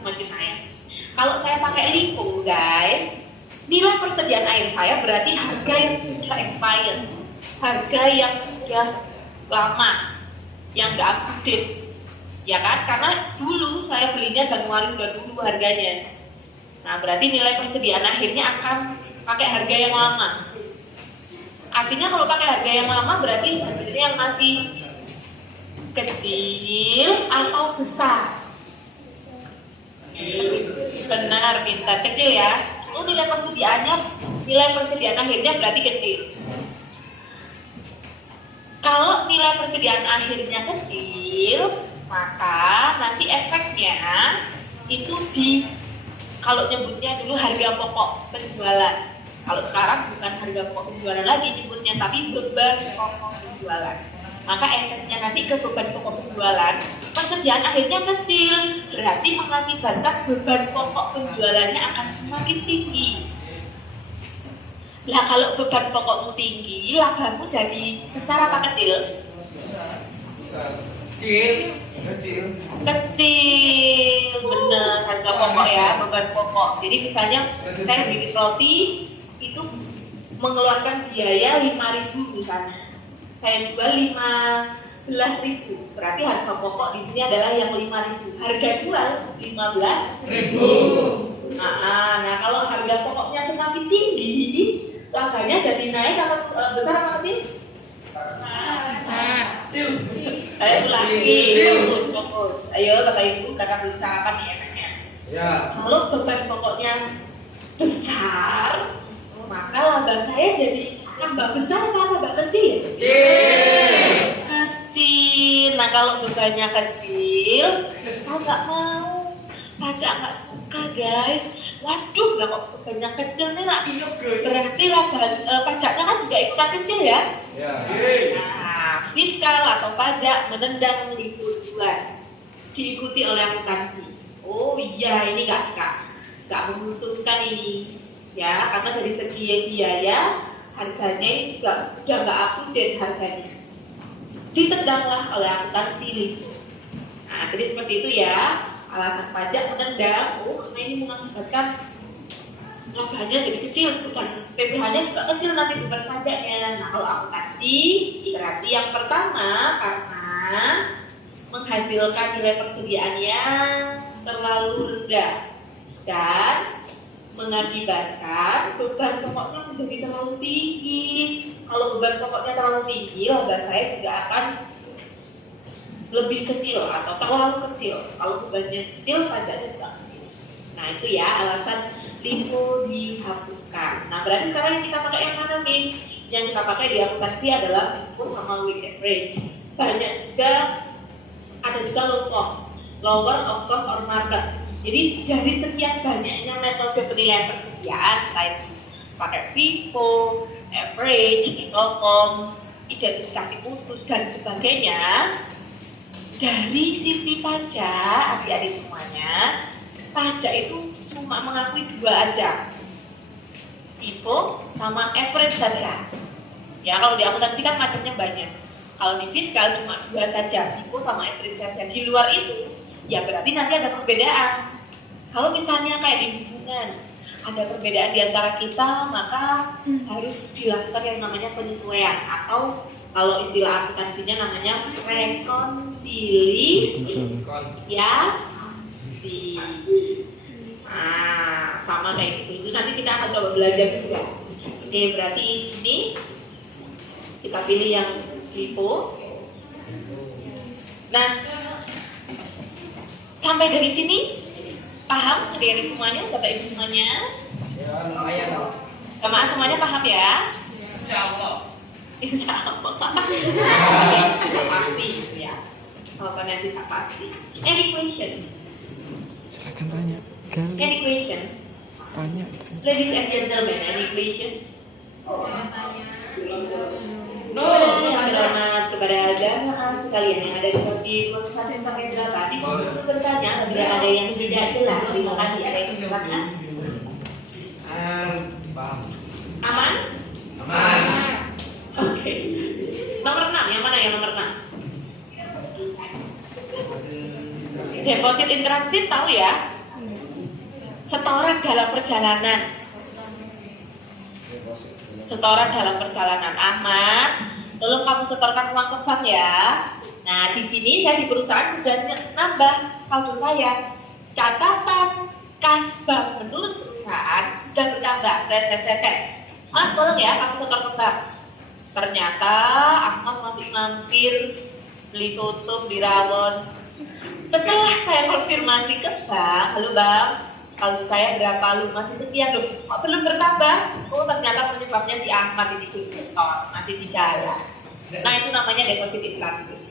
semakin naik. Kalau saya pakai LIFO guys, nilai persediaan air saya berarti harga yang sudah expired, harga yang sudah lama, yang nggak update, ya kan? Karena dulu saya belinya Januari 2020 harganya. Nah, berarti nilai persediaan akhirnya akan pakai harga yang lama. Artinya kalau pakai harga yang lama berarti sebenarnya yang masih kecil atau besar? Benar, pintar, kecil ya. Oh, nilai persediaan akhirnya berarti kecil. Kalau nilai persediaan akhirnya kecil, maka nanti efeknya itu kalau nyebutnya dulu harga pokok penjualan. Kalau sekarang bukan harga pokok penjualan lagi nyebutnya, tapi beban pokok penjualan. Maka efeknya nanti ke beban pokok penjualan, persediaan akhirnya kecil, berarti mengakibatkan beban pokok penjualannya akan semakin tinggi. Lah kalau beban pokokmu tinggi, labamu jadi besar apa kecil? Kecil. Benar, harga pokok ya, beban pokok. Jadi misalnya saya bikin roti itu mengeluarkan biaya 5.000 misalnya, saya jual 15.000, berarti harga pokok di sini adalah yang 5.000. Harga jual 15.000. Nah, kalau harga pokoknya semakin tinggi, labanya jadi naik atau besar apa kecil? Ayo ulangi, fokus. Ayo Bapak Ibu, kakak bisa apa nih enaknya? Ya. Kalau beban pokoknya besar, maka laba saya jadi tambah besar atau tambah kecil? Kecil. Nah, kalau bebannya kecil, kita nggak mau, pajak nggak suka guys. Waduh, lah kok bebannya kecil nih nak, berarti pajaknya kan juga ikutan kecil ya? Nah, fiskal atau pajak menendang liputan diikuti oleh akuntansi. Oh iya, ini nggak menguntungkan ini, ya, karena dari segi biaya harganya ini juga udah nggak update harganya. Ditendanglah oleh akuntansi liputan. Nah, jadi seperti itu ya. Alasan pajak menendang, karena ini mengakibatkan labanya jadi kecil, bukan PPh-nya juga kecil nanti bukan pajaknya. Nah, kalau akuntansi berarti yang pertama karena menghasilkan nilai persediaannya terlalu rendah dan mengakibatkan beban pokoknya menjadi terlalu tinggi. Kalau beban pokoknya terlalu tinggi, laba saya juga akan lebih kecil atau terlalu kecil. Kalau bebannya kecil, pajaknya juga kecil. Nah, itu ya alasan LIFO dihapuskan. Nah, berarti sekarang yang kita pakai yang mana nih? Yang kita pakai di akuntansi adalah LIFO sama weighted average. Banyak juga, ada juga lower of cost or market. Jadi dari sekian banyaknya metode penilaian persediaan, kayak pakai FIFO, average, lokom, identifikasi khusus dan sebagainya. Dari sisi pajak, adik-adik semuanya, pajak itu cuma mengakui dua aja, FIFO sama average saja. Ya, kalau di akuntansi kan macamnya banyak. Kalau di fiskal cuma dua saja, FIFO sama average saja. Di luar itu, ya berarti nanti ada perbedaan. Kalau misalnya kayak di hubungan, ada perbedaan di antara kita, maka harus dilakukan yang namanya penyesuaian, atau kalau istilah akuntansinya namanya rekonsiliasi. Nah, sama kayak gitu. Itu nanti kita akan coba belajar juga. Oke, berarti ini kita pilih yang LIFO. Nah, sampai dari sini paham dari semuanya, Bapak Ibu semuanya? Ya, lumayan. Jamaah semuanya paham ya? Insya Allah. Pasti ya. Jawabannya bisa pasti. Any question? Silakan tanya. Any question? Tanya. Ladies and gentlemen, any question? Yang terhormat kepada jamaah sekalian yang ada di kelas 1 sampai 8, dimohon untuk bertanya bila ada yang tidak jelas. Terima kasih. Ada yang silakan. Aman? Oke. Nomor 6, yang mana yang nomor 6? Deposit in transit tahu ya? Setoran dalam perjalanan. Setoran dalam perjalanan. Ahmad, tolong kamu setorkan uang ke bank ya. Nah, di sini saya di perusahaan sudah nambah saldo saya. Catatan kas bank menurut perusahaan sudah bertambah. Mas, tolong ya kamu setor ke bank. Ternyata Ahmad masih mampir beli soto di rawon. Setelah saya konfirmasi ke bank, halo bang, saldo saya berapa lu? Masih sekian loh. Kok belum bertambah? Oh ternyata penyebabnya si Ahmad ini setor, masih di jalan. Nah itu namanya deposit in transit.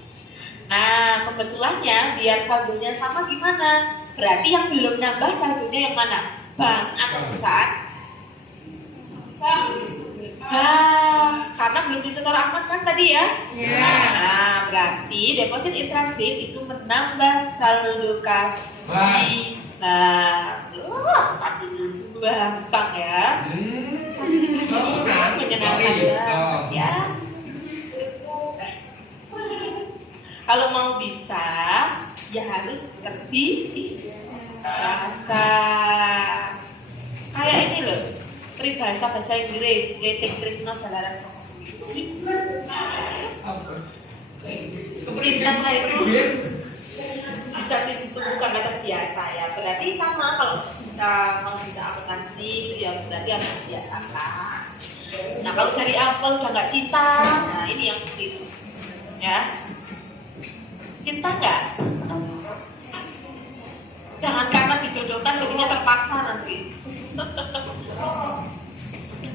Nah kebetulannya biar saldonya sama gimana? Berarti yang belum nambah saldonya yang mana? Bank atau perusahaan? Bank. Karena belum disetor Ahmad kan tadi ya? Nah, berarti deposit in transit itu menambah saldo kas di bank. Gampang ya? Menyenangkan ya? Kalau mau bisa, ya harus ngerti bahasa. Kayak ini loh. Peribahasa bahasa Inggris, Letik Trisno Jalaran Cinta itu bisa bukan kata biasa ya. Berarti sama kalau kita mau bisa akuntansi itu ya berarti harus biasakan. Nah kalau cari apel udah nggak cinta, nah ini yang itu ya. Cinta nggak? Jangan karena dijodohkan jadinya terpaksa nanti.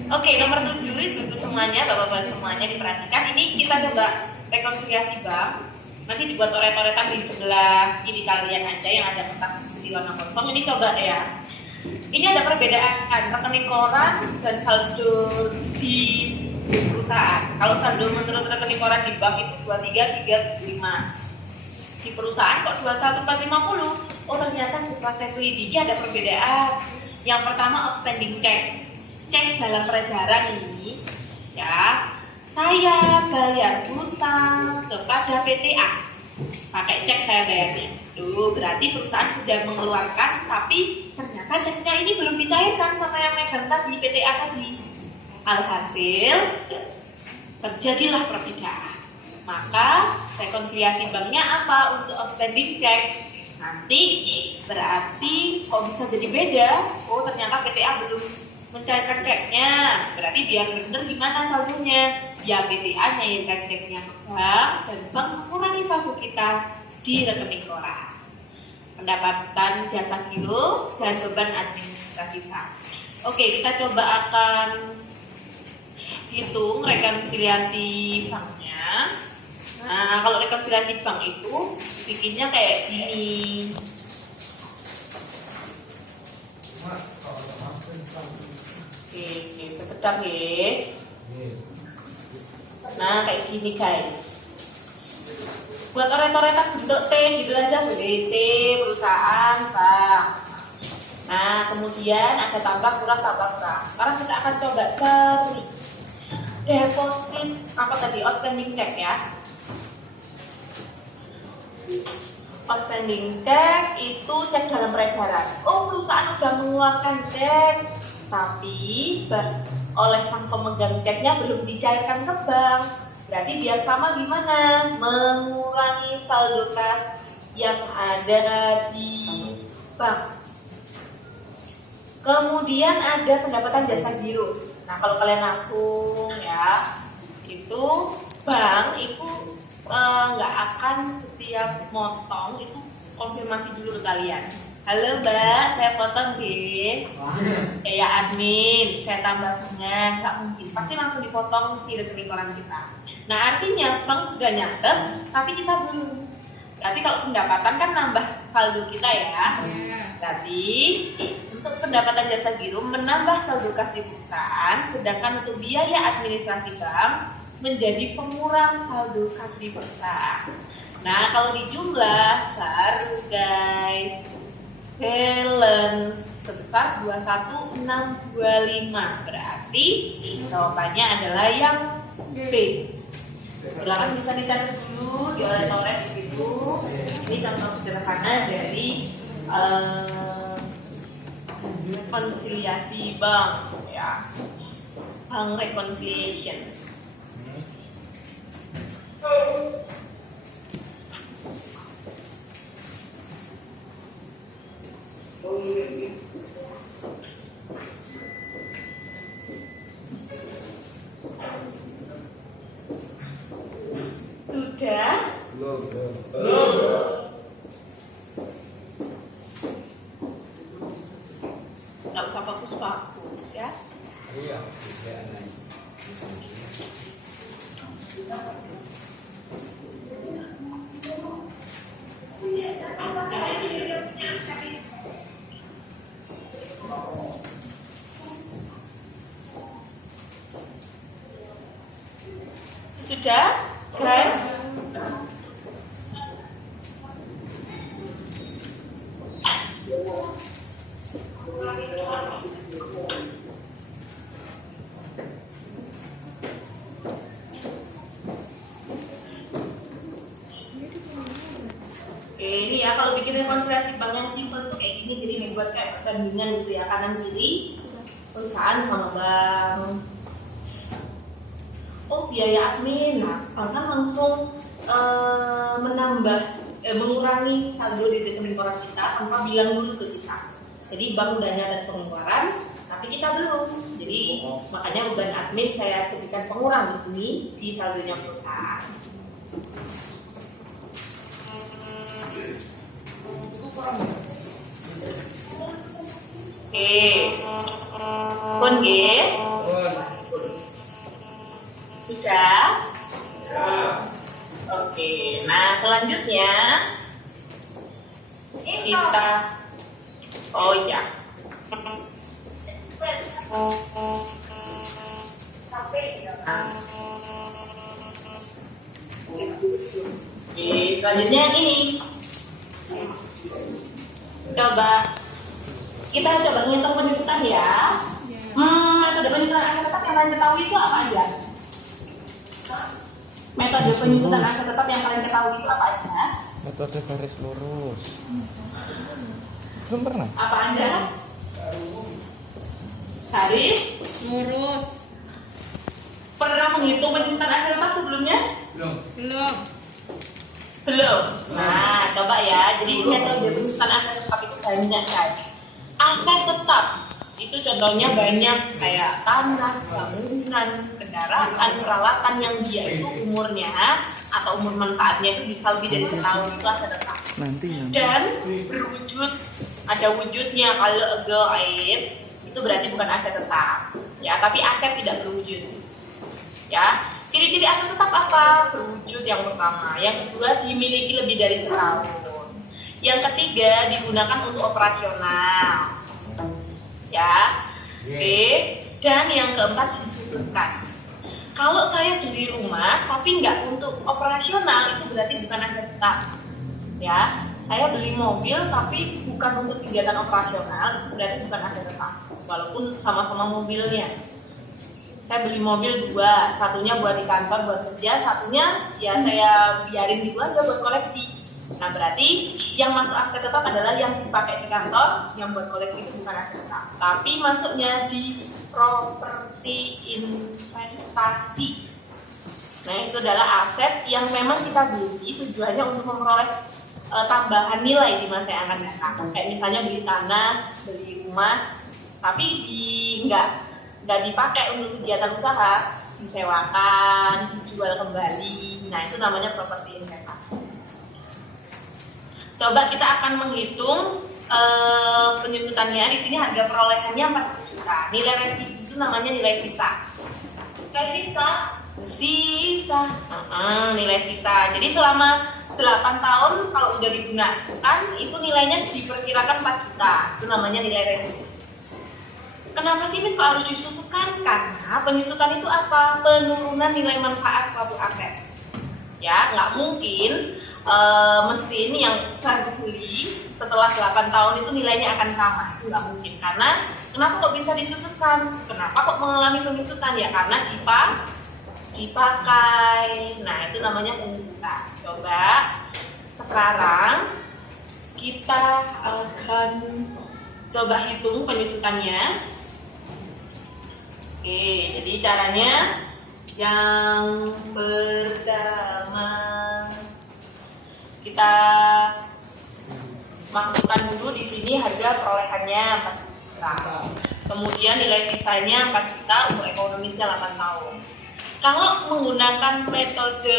Oke, nomor 7 ibu-ibu semuanya, bapak-bapak semuanya diperhatikan. Ini kita coba rekonsiliasi bank. Nanti dibuat coret-coretan di sebelah kiri kalian aja yang ada kotak di warna kosong. Ini coba ya. Ini ada perbedaan rekening koran dan saldo di perusahaan. Kalau saldo menurut rekening koran di bank itu 23.375. Di perusahaan kok 21.450. Oh ternyata setelah saya selidiki ada perbedaan. Yang pertama outstanding check. Cek dalam peredaran ini ya, saya bayar hutang kepada PTA. Pakai cek saya bayarnya. Tuh, berarti perusahaan sudah mengeluarkan, tapi ternyata ceknya ini belum dicairkan sama yang megang tadi, PTA tadi. Alhasil terjadilah perbedaan. Maka rekonsiliasi banknya apa untuk outstanding check? Nanti berarti kok bisa jadi beda? Oh ternyata PTA belum mencairkan ceknya. Berarti biar benar gimana saldonya? Ya PTA nyairkan ceknya ke bank dan bank mengurangi saldo kita di rekening koran. Pendapatan jasa kilo dan beban administrasi bank. Oke, kita coba akan hitung rekonsiliasi banknya. Nah, kalau rekonsiliasi bank itu bikinnya kayak gini. Oke, sebentar ya. Nah, kayak gini guys. Buat oret-oretan bentuk T gitu aja, BT, perusahaan, bank. Nah, kemudian ada tambah kurang, tambah kurang. Sekarang kita akan coba cari deposit apa tadi? Outstanding check ya. Outstanding check itu cek dalam peredaran. Oh, perusahaan sudah mengeluarkan cek, tapi oleh sang pemegang ceknya belum dicairkan ke bank. Berarti biar sama gimana? Mengurangi saldo kas yang ada di bank. Kemudian ada pendapatan jasa giro. Nah, kalau kalian langsung ya, itu bank itu nggak akan setiap motong itu konfirmasi dulu ke kalian. Halo mbak, saya potong deh. Ya admin, saya tambah bunga, nggak mungkin. Pasti langsung dipotong di rekening koran kita. Nah artinya bank sudah nyatet, tapi kita belum. Berarti kalau pendapatan kan nambah saldo kita ya. Berarti untuk pendapatan jasa giro menambah saldo kas di perusahaan, sedangkan untuk biaya administrasi bank menjadi pengurang saldo kas di perusahaan. Nah kalau di jumlah baru guys, balance sebesar 21.625. Berarti jawabannya adalah yang B. Silakan bisa dicatat dulu, dioret-oret begitu. Ini contoh sederhana dari rekonsiliasi bank, ya, bank reconciliation. Sudah? Nggak usah fokus ya. Iya, iya, nah. Sudah? Guys? Oke, ini ya kalau bikin rekonsiliasi bank yang simpel tuh kayak gini, jadi dibuat kayak perbandingan gitu ya, kanan kiri perusahaan sama bank. Oh, biaya admin, nah bank kan langsung mengurangi saldo di rekening koran kita tanpa bilang dulu ke kita. Jadi bank udah nyatet pengeluaran, tapi kita belum. Jadi makanya beban admin saya jadikan pengurang di sini di saldonya perusahaan. Oke, pun G, sudah. Oke, nah selanjutnya kita, oh ya, selanjutnya ini, kita coba ngitung penyusutan ya. Metode penyusutan angka tetap yang kalian ketahui itu apa aja? Metode penyusutan angka tetap yang kalian ketahui itu apa aja? Metode garis lurus. Belum pernah. Apa aja? Garis lurus. Pernah menghitung penyusutan angka tetap sebelumnya? Belum. Belum. Nah, coba ya. Jadi metode penyusutan angka tetap itu banyak kan. Aset tetap itu contohnya banyak kayak tanah, bangunan, kendaraan, peralatan yang dia itu umurnya atau umur manfaatnya itu bisa lebih dari setahun, itu aset tetap. Nanti. Dan berwujud, ada wujudnya. Kalau gaib itu berarti bukan aset tetap, ya, tapi aset tidak berwujud. Ya, ciri-ciri aset tetap apa? Berwujud yang pertama. Yang kedua, dimiliki lebih dari setahun. Yang ketiga, digunakan untuk operasional. Ya, oke. Dan yang keempat, disusunkan. Kalau saya beli rumah tapi nggak untuk operasional, itu berarti bukan aset tetap. Ya, saya beli mobil tapi bukan untuk kegiatan operasional, itu berarti bukan aset tetap. Walaupun sama-sama mobilnya. Saya beli mobil dua, satunya buat di kantor, buat kerja, satunya ya saya biarin gitu aja buat koleksi. Nah, berarti yang masuk aset tetap adalah yang dipakai di kantor, yang buat koleksi itu bukan aset tetap. Tapi masuknya di properti investasi. Nah, itu adalah aset yang memang kita beli tujuannya untuk memperoleh tambahan nilai di masa yang akan datang. Kayak misalnya beli tanah, beli rumah, tapi nggak dipakai untuk kegiatan usaha, disewakan, dijual kembali. Nah, itu namanya properti investasi. Coba kita akan menghitung penyusutannya. Di sini harga perolehannya 40 juta. Nilai residu itu namanya nilai sisa. Nilai sisa. Nilai sisa. Jadi selama 8 tahun kalau udah digunakan itu nilainya diperkirakan 4 juta. Itu namanya nilai residu. Kenapa sih ini kok harus disusukan? Karena penyusutan itu apa? Penurunan nilai manfaat suatu aset. Ya, nggak mungkin mesin yang baru beli setelah 8 tahun itu nilainya akan sama. Itu nggak mungkin. Karena kenapa kok bisa disusutkan? Kenapa kok mengalami penyusutan? Ya karena dipakai. Nah, itu namanya penyusutan. Coba sekarang kita akan Coba hitung penyusutannya. Oke, jadi caranya yang pertama kita masukkan dulu di sini harga perolehannya 4 juta. Kemudian nilai sisanya 4 juta, umur ekonomisnya 8 tahun. Kalau menggunakan metode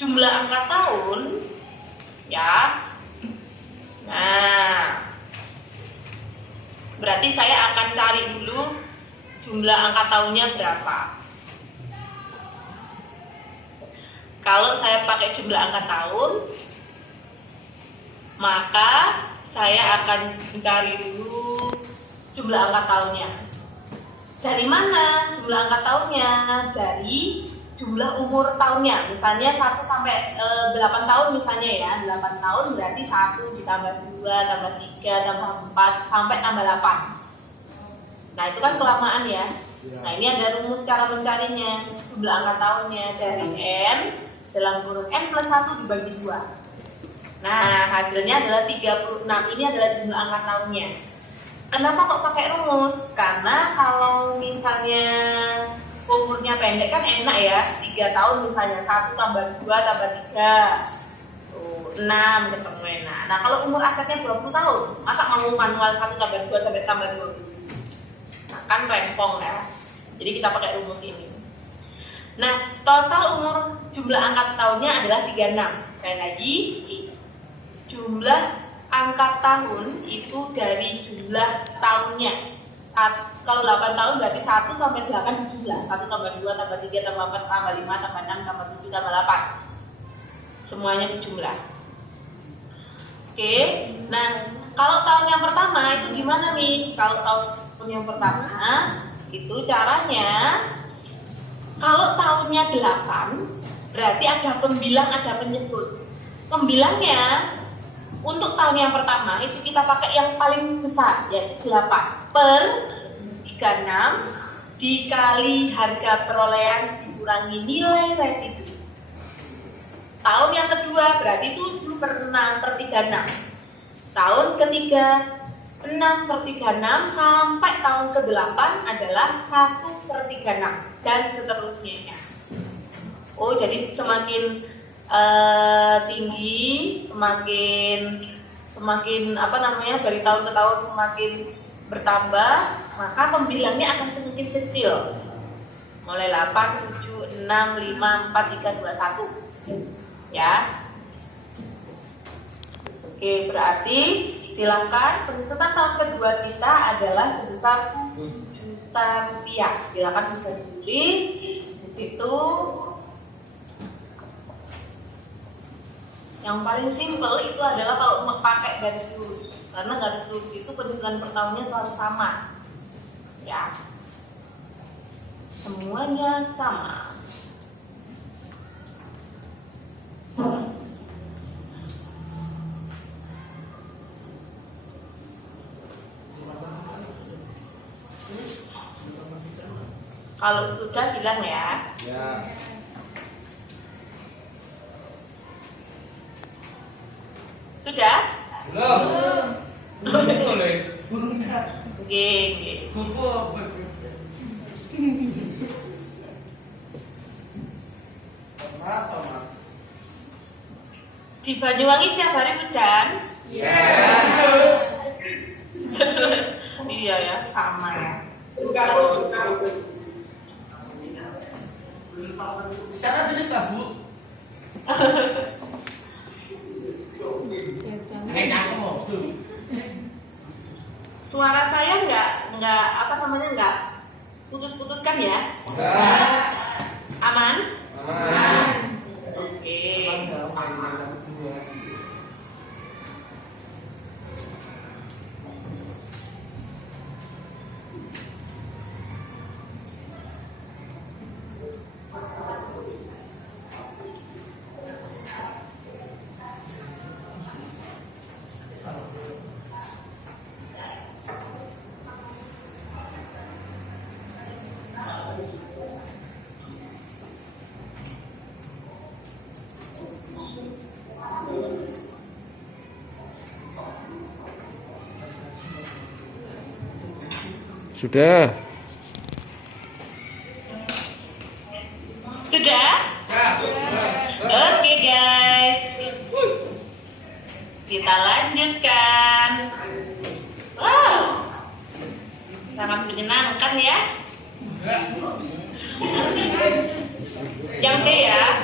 jumlah angka tahun, ya, nah, berarti saya akan cari dulu jumlah angka tahunnya berapa. Kalau saya pakai jumlah angka tahun, maka saya akan mencari dulu jumlah angka tahunnya. Dari mana jumlah angka tahunnya? Dari jumlah umur tahunnya. Misalnya 1 sampai 8 tahun misalnya ya. 8 tahun berarti 1 ditambah 2, tambah 3, tambah 4, sampai tambah 8. Nah itu kan kelamaan ya. Nah ini ada rumus cara mencarinya. Jumlah angka tahunnya dari N dalam kurung N plus 1 dibagi 2. Nah hasilnya adalah 36. Ini adalah jumlah angka tahunnya. Kenapa kok pakai rumus? Karena kalau misalnya umurnya pendek kan enak ya, 3 tahun misalnya, 1 tambah 2 tambah 3 6 ketemu enak. Nah kalau umur asetnya 20 tahun, masa mau manual 1 tambah 2 sampai tambah 20? Nah kan rempong ya. Jadi kita pakai rumus ini. Nah total umur jumlah angka tahunnya adalah 36. Sekali lagi, jumlah angka tahun itu dari jumlah tahunnya. Kalau 8 tahun berarti 1 sampai 8 dijumlah. 1 tambah 2 tambah 3 tambah 4 tambah 5 tambah 6 tambah 7 tambah 8. Semuanya dijumlah. Oke. Nah, kalau tahun yang pertama itu gimana nih? Kalau tahun yang pertama itu caranya, kalau tahunnya 8 berarti ada pembilang, ada penyebut. Pembilangnya untuk tahun yang pertama itu kita pakai yang paling besar, yaitu 8 per 36 dikali harga perolehan dikurangi nilai residu. Tahun yang kedua berarti 7 per 6 per 36. Tahun ketiga 6 per 36 sampai tahun ke-8 adalah 1 per 36 dan seterusnya. Oh, jadi semakin tinggi, semakin apa namanya, dari tahun ke tahun semakin bertambah, maka pembilangnya akan semakin kecil. Mulai 8, 7, 6, 5, 4, 3, 2, 1. Ya. Oke, berarti silakan penyusutan tahun kedua kita adalah sebesar 7 juta rupiah. Silakan bisa ditulis di situ. Yang paling simpel itu adalah kalau pakai garis lurus, karena garis lurus itu penyusutan per tahunnya selalu sama, ya, semuanya sama. Kalau sudah bilang ya. Ya. Sudah? Belum. Boleh. Oke. Di Banyuwangi tiap hari hujan? Yes. Iya ya, sama ya. Sana tulis lah, Bu. Suara saya nggak apa namanya, nggak putus-putuskan ya? Aman? Oke. Sudah. Sudah? Ya. Oke guys, kita lanjutkan. Wow, sangat menyenangkan ya. Yang B ya.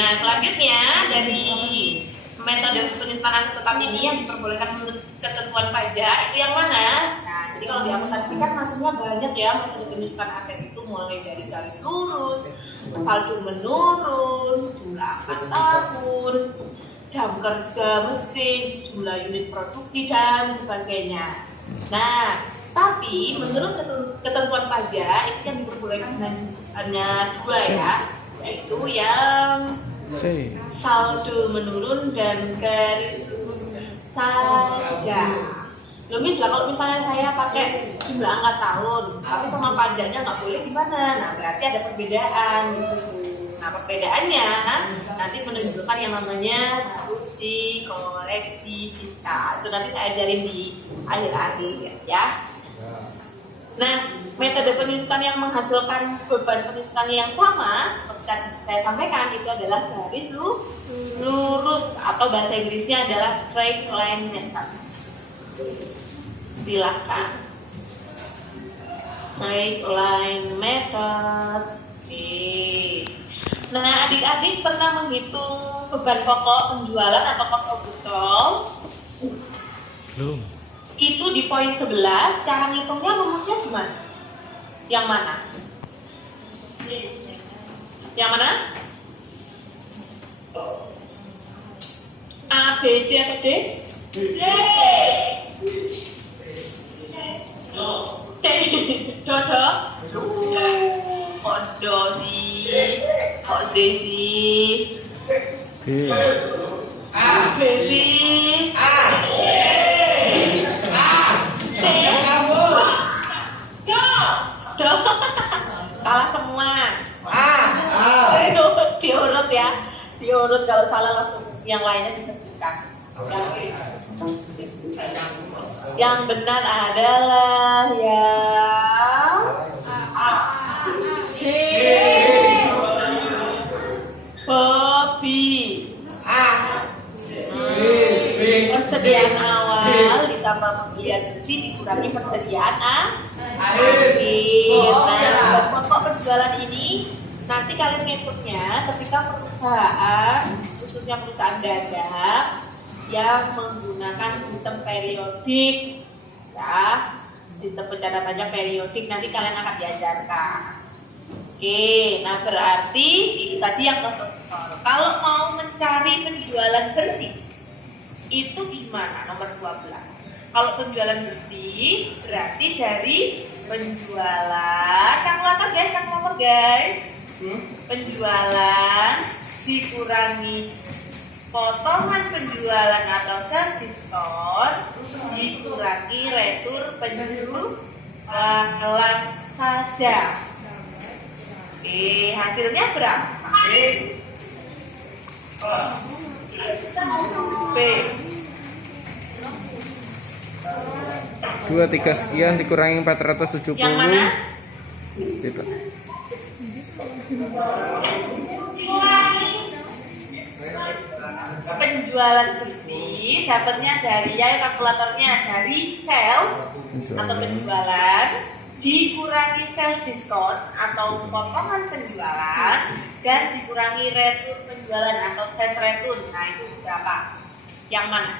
Nah selanjutnya dari metode penyimpanan tetap ini yang diperbolehkan menurut ketentuan pajak itu yang mana? Nah, jadi kalau di akuntansi kan maksudnya banyak ya metode penyimpanan aset itu mulai dari garis lurus, saldo menurun, jumlah angka tahun, jam kerja mesin, jumlah unit produksi dan sebagainya. Nah, tapi menurut ketentuan pajak itu yang diperbolehkan hanya dua ya, yaitu yang C. saldo menurun dan garis lurus saja. Loh Miss, lah kalau misalnya saya pakai jumlah angka tahun, tapi sama pajaknya nggak boleh gimana? Nah berarti ada perbedaan gitu. Nah perbedaannya nanti menunjukkan yang namanya harus dikoreksi fiskal. Itu nanti saya ajarin di akhir-akhir ya. Nah, metode penyusutan yang menghasilkan beban penyusutan yang sama, seperti saya sampaikan, itu adalah garis lurus atau bahasa Inggrisnya adalah straight line method. Silakan. Straight line method. Oke. Nah, adik-adik pernah menghitung beban pokok penjualan atau cost of goods sold? Belum. Itu di poin 11, cara ngitungnya rumusnya gimana? Yang mana? Yang mana? A, B, C atau D? D. C. Dodo? Kok do sih? Kok D sih? B. A. B sih? A. C. Kamu. Do. Do. Salah semua. A. Diurut ya. Diurut, kalau salah langsung yang lainnya disebutkan. Yang benar adalah yang A. Hobi. A. Persediaan awal ditambah pembelian bersih dikurangi persediaan akhir. Nah, pokok penjualan ini nanti kalian ngitungnya ketika perusahaan, khususnya perusahaan dagang yang menggunakan sistem periodik, ya, sistem pencatatannya periodik nanti kalian akan diajarkan. Oke, nah berarti ini tadi yang konsumtor. Kalau mau mencari penjualan bersih, itu gimana? Nomor 12. Kalau penjualan bersih berarti dari penjualan, cang guys. Penjualan dikurangi potongan penjualan atau sales diskon dikurangi retur penjualan saja. Oke, hasilnya berapa? B. 23 sekian dikurangi 470. Yang mana? Gitu. Penjualan bersih dapatnya dari kalkulatornya dari sales atau penjualan dikurangi sales diskon atau potongan penjualan dan dikurangi retur penjualan atau sales return. Nah itu berapa? Yang mana?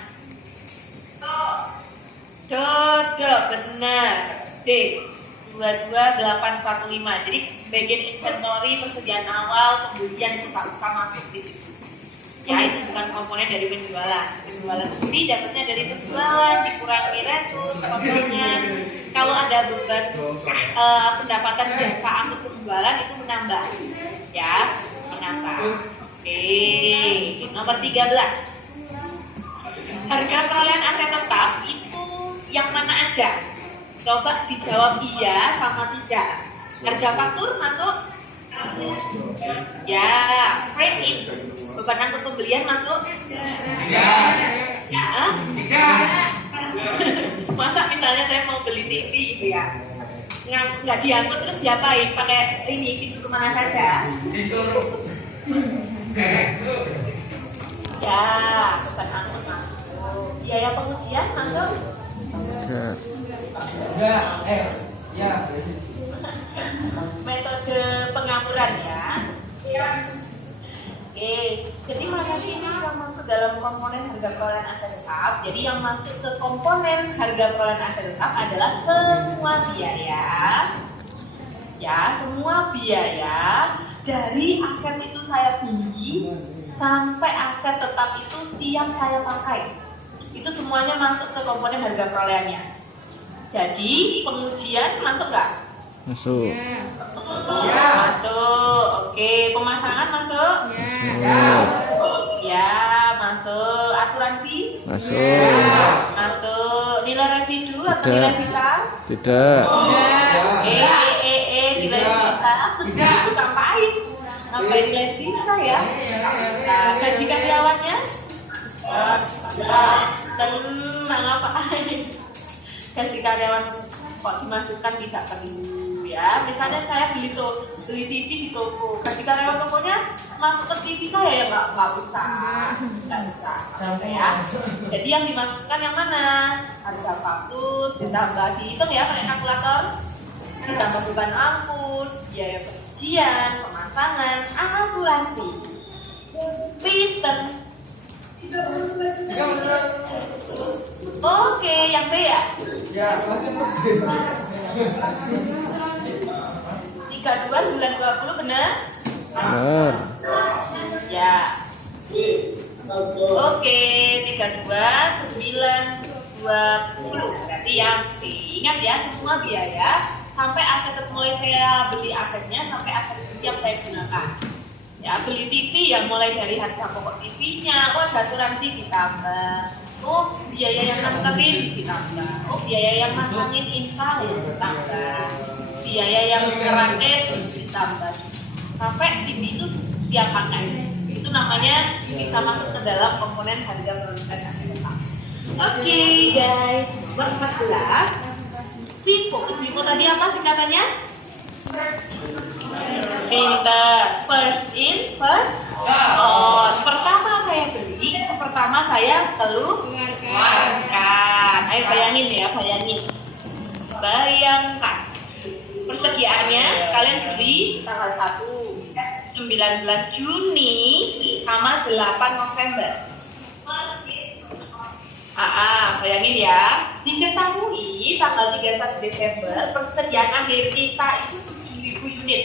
Dodo, benar. D. 22845. Jadi bagian inventory, persediaan awal, kemudian buka masuk di situ. Ya itu bukan komponen dari penjualan. Penjualan sendiri dapatnya dari penjualan dikurangi retur, potongan. Kalau ada beban pendapatan jasa angkut penjualan itu menambah, ya menambah. Oke, nomor 13. Harga perolehan aset tetap itu yang mana aja? Coba dijawab iya sama tidak. Harga faktur masuk? Ya. Freight beban angkut pembelian masuk? Ya. Tiga. Masa misalnya saya mau beli TV gitu ya. Nggak diangkut terus diapain? Pakai ini pintu kemana saja? Disuruh. Ya, bukan angkut masuk. Biaya pengujian masuk. Enggak. Enggak. Ya. Metode pengamuran ya. Oke, jadi mana ini yang masuk dalam komponen harga perolehan aset tetap. Jadi yang masuk ke komponen harga perolehan aset tetap adalah semua biaya. Ya, semua biaya dari aset itu saya beli sampai aset tetap itu siap saya pakai. Itu semuanya masuk ke komponen harga perolehannya. Jadi pengujian masuk nggak? Masuk. Ya. Masuk. Oke, pemasangan masuk? Ya. Ya, masuk. Asuransi? Masuk. Masuk. Nilai residu atau Tidak. nilai sisa? Tidak. Nilai sisa. Ngapain? Ngapain nilai sisa ya? Nah, gaji karyawannya? Tenang ngapain? Gaji karyawan kok dimasukkan tidak perlu ya. Misalnya saya beli TV di toko, gaji karyawan tokonya masuk ke TV saya ya nggak usah ya. Jadi yang dimasukkan yang mana? Harga faktur ditambah dihitung ya pakai kalkulator, ditambah beban angkut, biaya pengujian, pemasangan, asuransi, pinter. Oke, yang B ya? Ya, cepet sih. 32 9 20 benar? Benar. Ya. Oke, 32 9 20. Berarti yang B. Ingat ya, semua biaya sampai aset mulai saya beli asetnya sampai aset siap saya gunakan. Ya, beli TV yang mulai dari harga pokok TV-nya, oh ada asuransi ditambah, oh biaya yang nganterin ditambah, oh biaya yang masangin install ditambah, biaya yang ngerakit ditambah, sampai TV itu siap pakai. Itu namanya bisa masuk ke dalam komponen harga perolehan aset tetap. Oke guys, 14. FIFO tadi apa singkatannya? Pinter. First in, first out. Pertama saya beli, pertama saya keluarkan. Ayo bayangin ya, bayangkan. Persediaannya kalian beli tanggal 19 Juni sama 8 November. Bayangin ya, diketahui tanggal 31 Desember persediaan akhir kita itu 7.000 unit.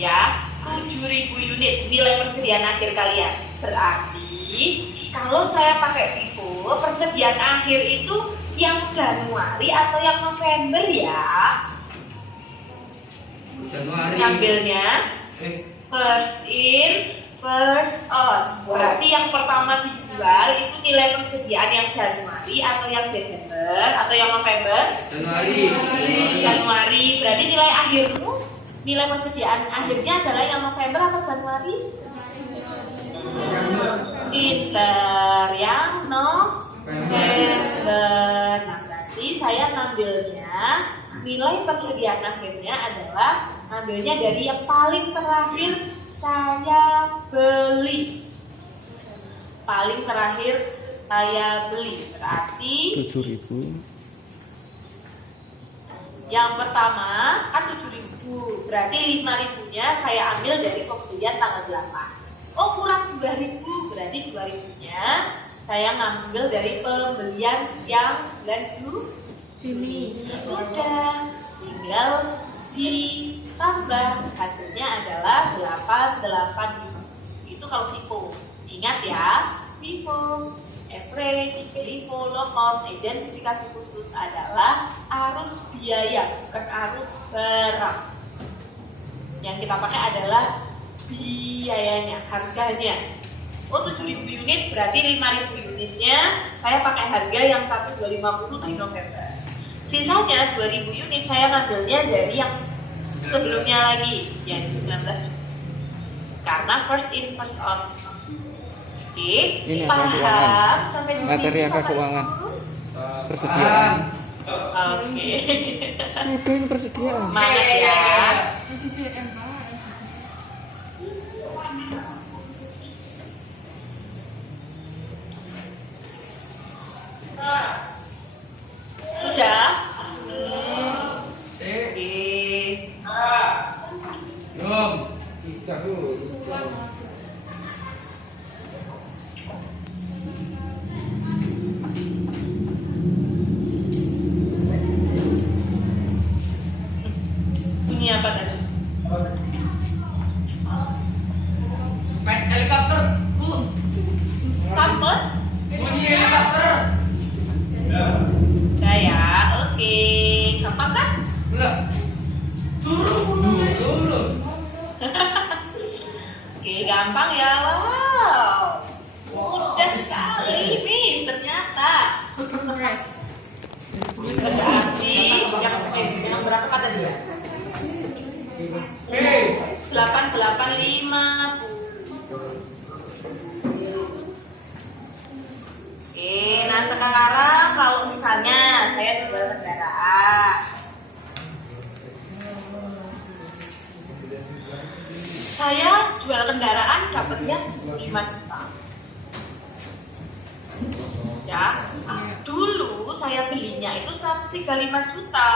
Ya, 7.000 unit nilai persediaan akhir kalian. Berarti kalau saya pakai FIFO, persediaan akhir itu yang Januari atau yang November ya? Januari. Ngambilnya first in, first out. Berarti yang pertama dijual itu nilai persediaan yang Januari atau yang Desember atau yang November? Januari. Berarti nilai akhirmu, nilai persediaan akhirnya adalah yang November atau Januari? Pinter, yang November. Nah, berarti saya ngambilnya nilai persediaan akhirnya adalah ngambilnya dari yang paling terakhir saya beli. Paling terakhir saya beli. Berarti 7.000. yang pertama kan 7.000. Berarti 5.000-nya saya ambil dari pembelian tanggal 8. Oh, kurang 2.000. Berarti 2.000-nya saya ngambil dari pembelian yang bulan Juni. Sudah, tinggal ditambah, hasilnya adalah 88.000. Itu kalau FIFO. Ingat ya, FIFO, average, LIFO, low cost, identifikasi khusus adalah arus biaya, bukan arus barang. Yang kita pakai adalah biayanya, harganya. Oh, 7.000 unit berarti 5.000 unitnya saya pakai harga yang 1.250 di November. Sisanya 2.000 unit saya ngambilnya dari yang sebelumnya lagi, yaitu 19. Karena first in first out. Oke, Ini paham keuangan. sampai di Materi sini, angka Bapak keuangan. Ibu? Persediaan. Oke. Udah ini persediaan. Semangat ya. Sudah? Oke. Belum. Ijak dulu. Ini apa tadi? Main helikopter. Sambut? Bunyi helikopter. Saya, oke. Gampang kan? Enggak. Turun. Oke, gampang ya. Wow. Mudah sekali nih ternyata. Berarti yang berapa tadi ya? 885. Oke, nah sekarang kalau misalnya saya jual kendaraan, saya jual kendaraan dapatnya 5 juta. Ya, dulu saya belinya itu 135 juta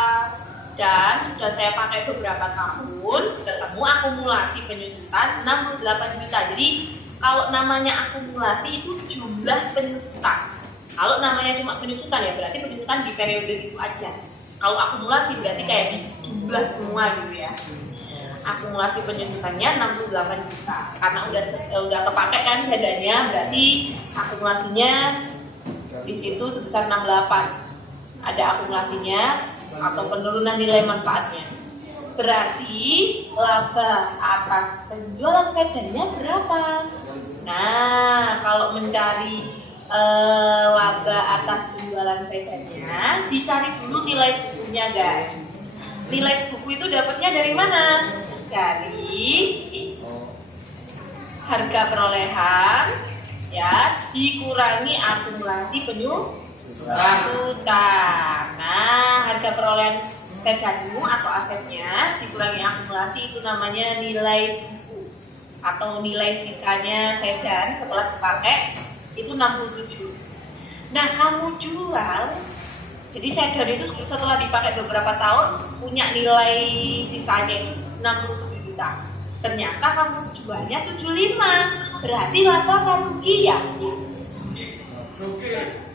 dan sudah saya pakai beberapa tahun, ketemu akumulasi penyusutan 68 juta. Jadi kalau namanya akumulasi itu jumlah penyusutan. Kalau namanya cuma penyusutan ya berarti penyusutan di periode itu aja. Kalau akumulasi berarti kayak di jumlah semua gitu ya. Akumulasi penyusutannya 68 juta. Karena udah kepake kan dadanya, berarti akumulasinya di situ sebesar 68. Ada akumulasinya atau penurunan nilai manfaatnya. Berarti laba atas penjualan sepedanya berapa? Nah, kalau mencari laba atas penjualan sepedanya, dicari dulu nilai bukunya guys. Nilai buku itu dapatnya dari mana? Dari harga perolehan ya dikurangi akumulasi penyusutan. Nah, harga perolehan sedanmu atau asetnya dikurangi akumulasi itu namanya nilai buku atau nilai sisanya sedan setelah dipakai itu 67. Nah, kamu jual, jadi sedan itu setelah dipakai beberapa tahun punya nilai sisanya itu 67 juta. Ternyata kamu jualnya 75, berarti laba kamu rugi ya? Rugi.